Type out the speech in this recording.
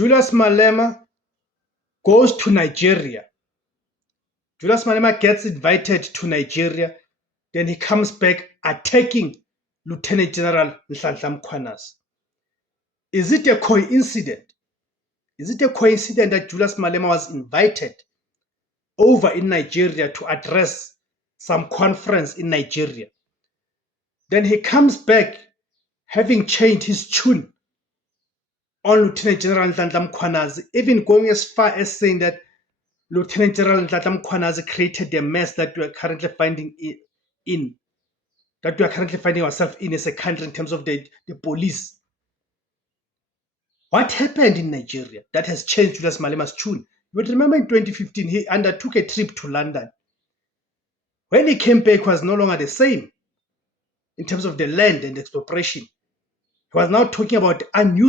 Julius Malema goes to Nigeria. Julius Malema gets invited to Nigeria. Then he comes back attacking Lieutenant General Nhlanhla Mkhwanazi. Is it a coincidence? Is it a coincidence that Julius Malema was invited over in Nigeria to address some conference in Nigeria? Then he comes back having changed his tune on Lieutenant General Nhlanhla Mkhwanazi, even going as far as saying that Lieutenant General Nhlanhla Mkhwanazi created the mess that we are currently finding ourselves in as a country in terms of the police. What happened in Nigeria that has changed Julius Malema's tune? You would remember in 2015, he undertook a trip to London. When he came back, he was no longer the same in terms of the land and expropriation. He was now talking about unused